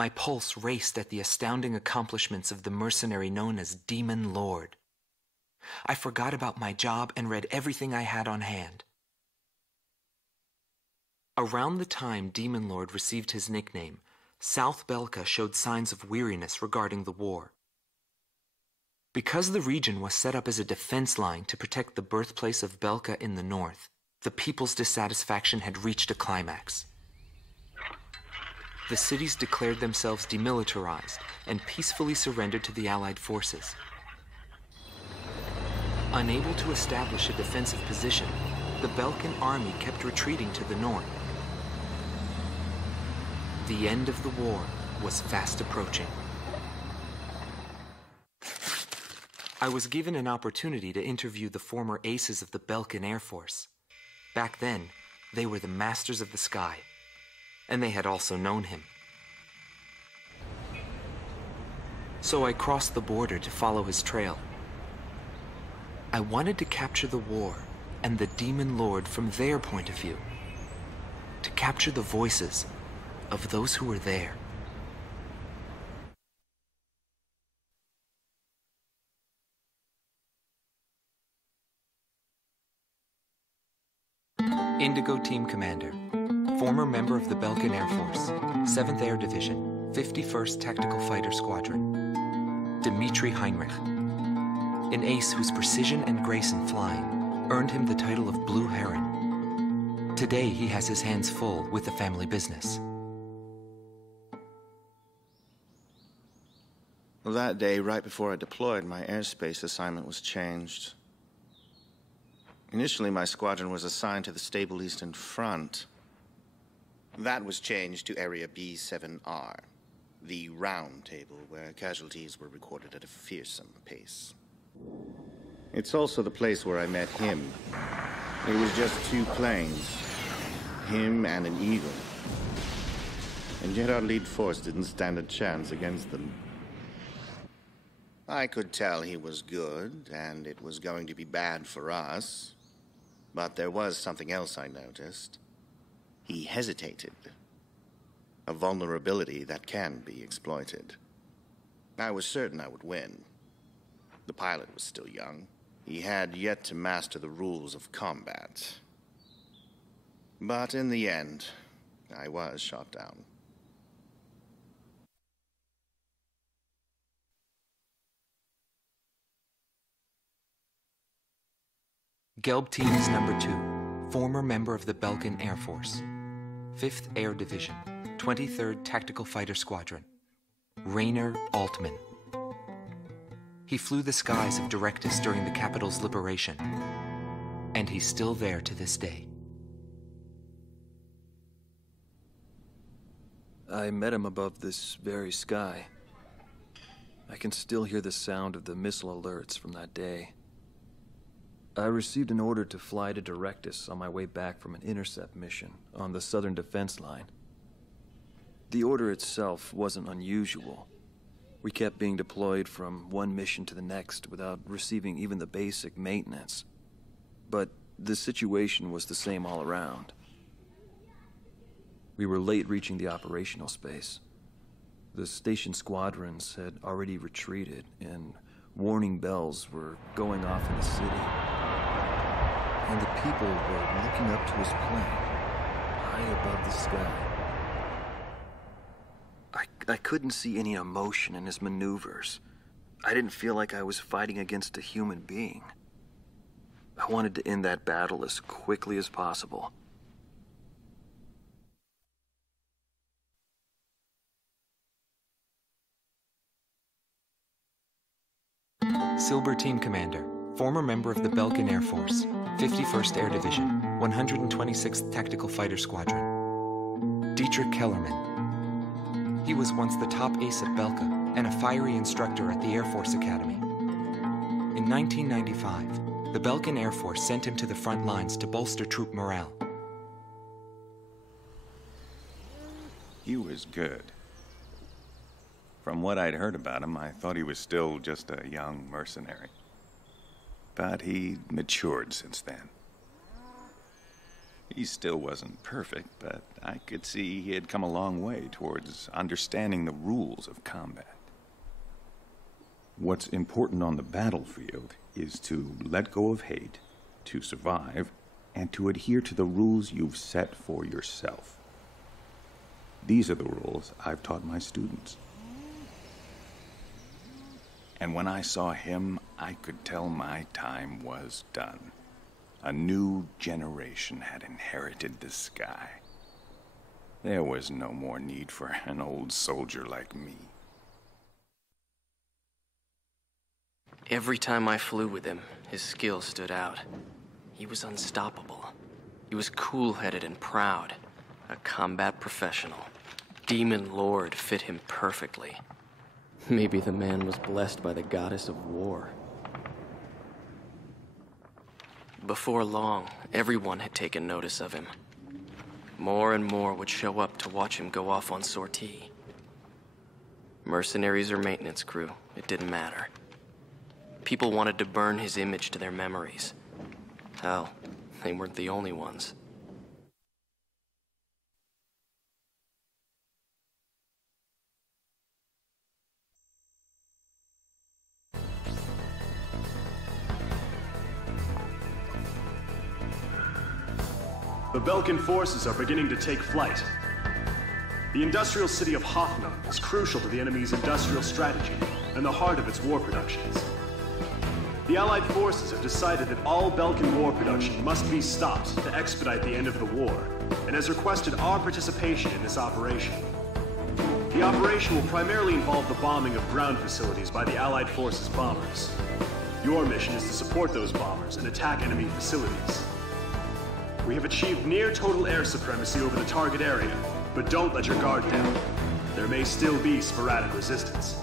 My pulse raced at the astounding accomplishments of the mercenary known as Demon Lord. I forgot about my job and read everything I had on hand. Around the time Demon Lord received his nickname, South Belka showed signs of weariness regarding the war. Because the region was set up as a defense line to protect the birthplace of Belka in the north, the people's dissatisfaction had reached a climax. The cities declared themselves demilitarized and peacefully surrendered to the Allied forces. Unable to establish a defensive position, the Belkan army kept retreating to the north. The end of the war was fast approaching. I was given an opportunity to interview the former aces of the Belkan Air Force. Back then, they were the masters of the sky, and they had also known him. So I crossed the border to follow his trail. I wanted to capture the war and the Demon Lord from their point of view, to capture the voices of those who were there. Indigo Team Commander, former member of the Belkan Air Force, 7th Air Division, 51st Tactical Fighter Squadron, Dmitri Heinrich, an ace whose precision and grace in flying earned him the title of Blue Heron. Today he has his hands full with the family business. Well, that day, right before I deployed, my airspace assignment was changed. Initially, my squadron was assigned to the stable Eastern Front. That was changed to Area B7R, the round table where casualties were recorded at a fearsome pace. It's also the place where I met him. It was just 2 planes, him and an Eagle. And yet our lead force didn't stand a chance against them. I could tell he was good, and it was going to be bad for us. But there was something else I noticed. He hesitated. A vulnerability that can be exploited. I was certain I would win. The pilot was still young. He had yet to master the rules of combat. But in the end, I was shot down. Gelb Team's number 2, former member of the Belkan Air Force, 5th Air Division, 23rd Tactical Fighter Squadron, Rainer Altman. He flew the skies of Directus during the capital's liberation, and he's still there to this day. I met him above this very sky. I can still hear the sound of the missile alerts from that day. I received an order to fly to Directus on my way back from an intercept mission on the southern defense line. The order itself wasn't unusual. We kept being deployed from one mission to the next without receiving even the basic maintenance. But the situation was the same all around. We were late reaching the operational space. The station squadrons had already retreated, and warning bells were going off in the city. And the people were looking up to his plane, high above the sky. I couldn't see any emotion in his maneuvers. I didn't feel like I was fighting against a human being. I wanted to end that battle as quickly as possible. Silver Team Commander, former member of the Belkan Air Force, 51st Air Division, 126th Tactical Fighter Squadron, Dietrich Kellerman. He was once the top ace at Belka and a fiery instructor at the Air Force Academy. In 1995, the Belkan Air Force sent him to the front lines to bolster troop morale. He was good. From what I'd heard about him, I thought he was still just a young mercenary. But he matured since then. He still wasn't perfect, but I could see he had come a long way towards understanding the rules of combat. What's important on the battlefield is to let go of hate, to survive, and to adhere to the rules you've set for yourself. These are the rules I've taught my students. And when I saw him, I could tell my time was done. A new generation had inherited the sky. There was no more need for an old soldier like me. Every time I flew with him, his skill stood out. He was unstoppable. He was cool-headed and proud. A combat professional. Demon Lord fit him perfectly. Maybe the man was blessed by the goddess of war. Before long, everyone had taken notice of him. More and more would show up to watch him go off on sortie. Mercenaries or maintenance crew, it didn't matter. People wanted to burn his image to their memories. Hell, they weren't the only ones. The Belkan forces are beginning to take flight. The industrial city of Hoffnung is crucial to the enemy's industrial strategy and the heart of its war productions. The Allied forces have decided that all Belkan war production must be stopped to expedite the end of the war, and has requested our participation in this operation. The operation will primarily involve the bombing of ground facilities by the Allied forces' bombers. Your mission is to support those bombers and attack enemy facilities. We have achieved near total air supremacy over the target area, but don't let your guard down. There may still be sporadic resistance.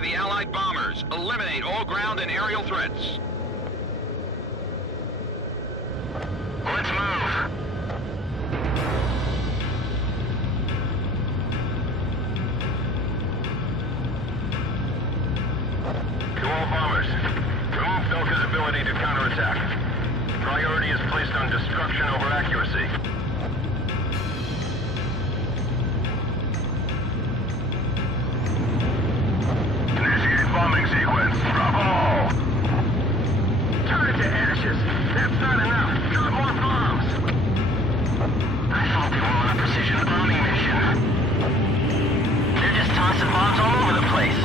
Counter the Allied bombers. Eliminate all ground and aerial threats. Let's move. To all bombers, remove Belka's ability to counterattack. Priority is placed on destruction over accuracy. Initiate bombing sequence. Drop them all. Turn it to ashes. That's not enough. Drop more bombs. I thought they were on a precision bombing mission. They're just tossing bombs all over the place.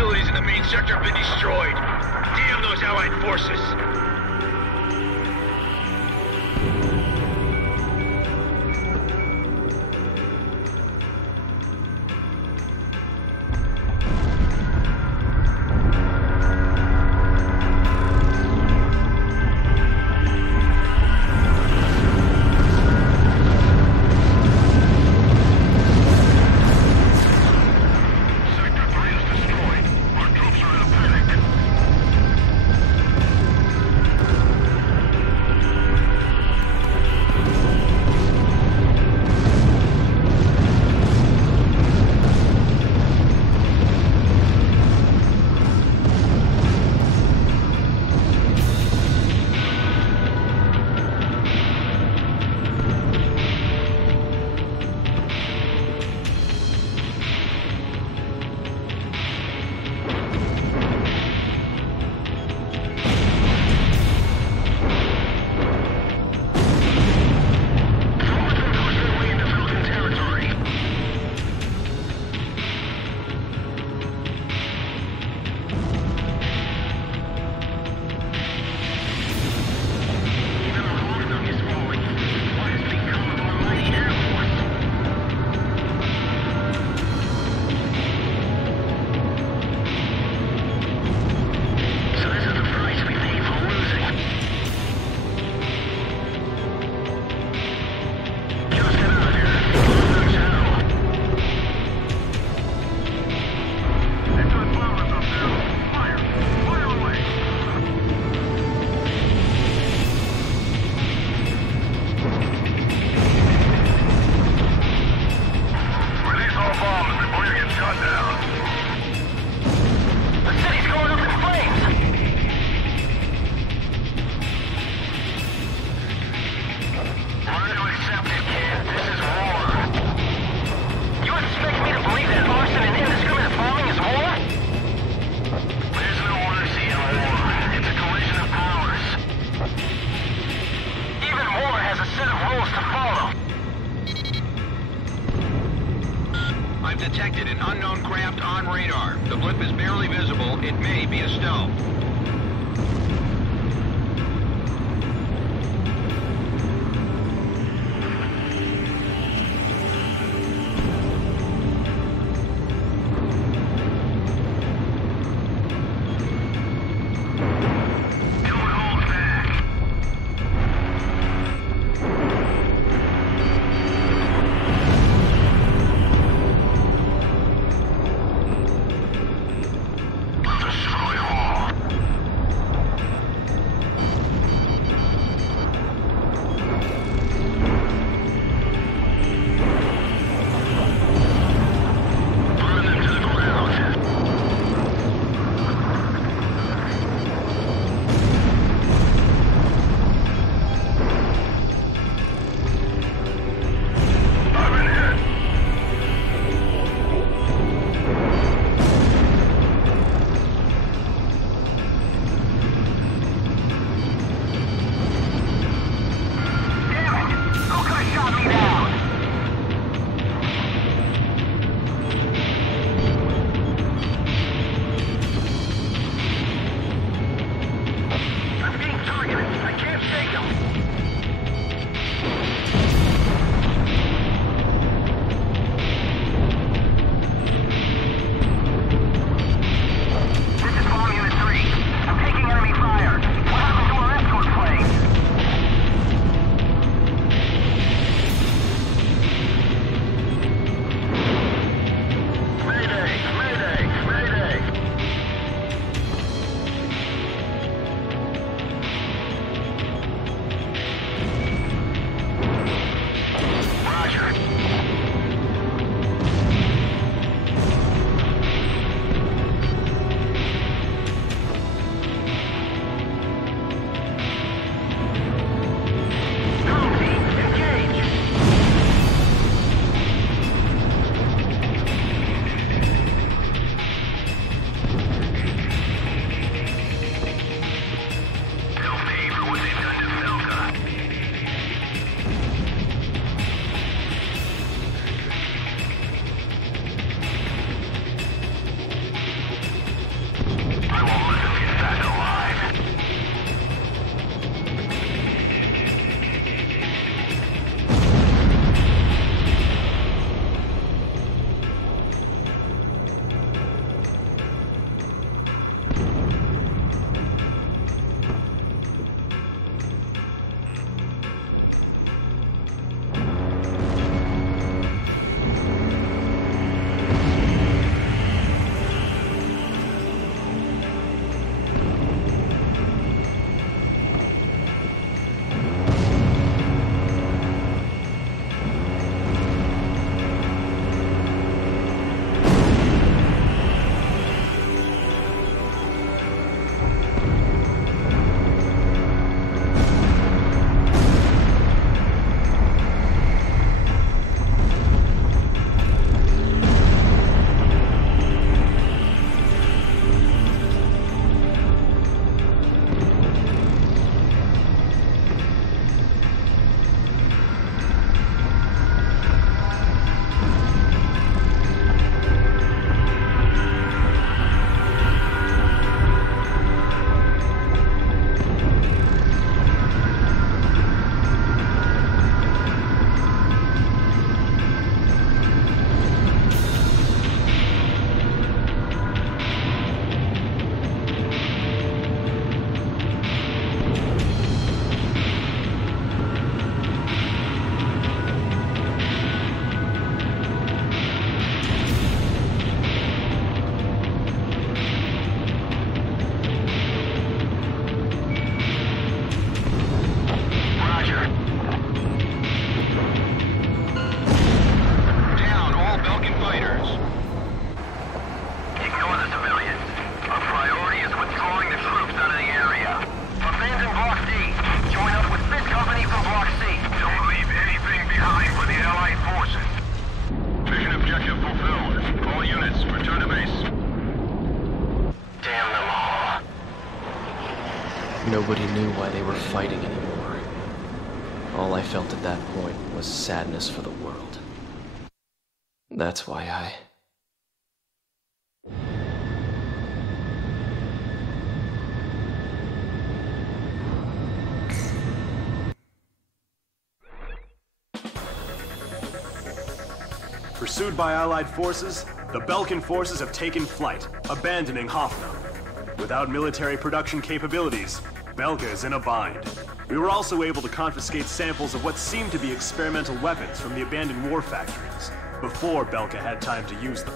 facilities in the main sector have been destroyed. Damn those Allied forces! Detected an unknown craft on radar. The blip is barely visible. It may be a stealth. Destroy all. Nobody knew why they were fighting anymore. All I felt at that point was sadness for the world. That's why I... Pursued by Allied forces, the Belkan forces have taken flight, abandoning Hoffno. Without military production capabilities, Belka is in a bind. We were also able to confiscate samples of what seemed to be experimental weapons from the abandoned war factories, before Belka had time to use them.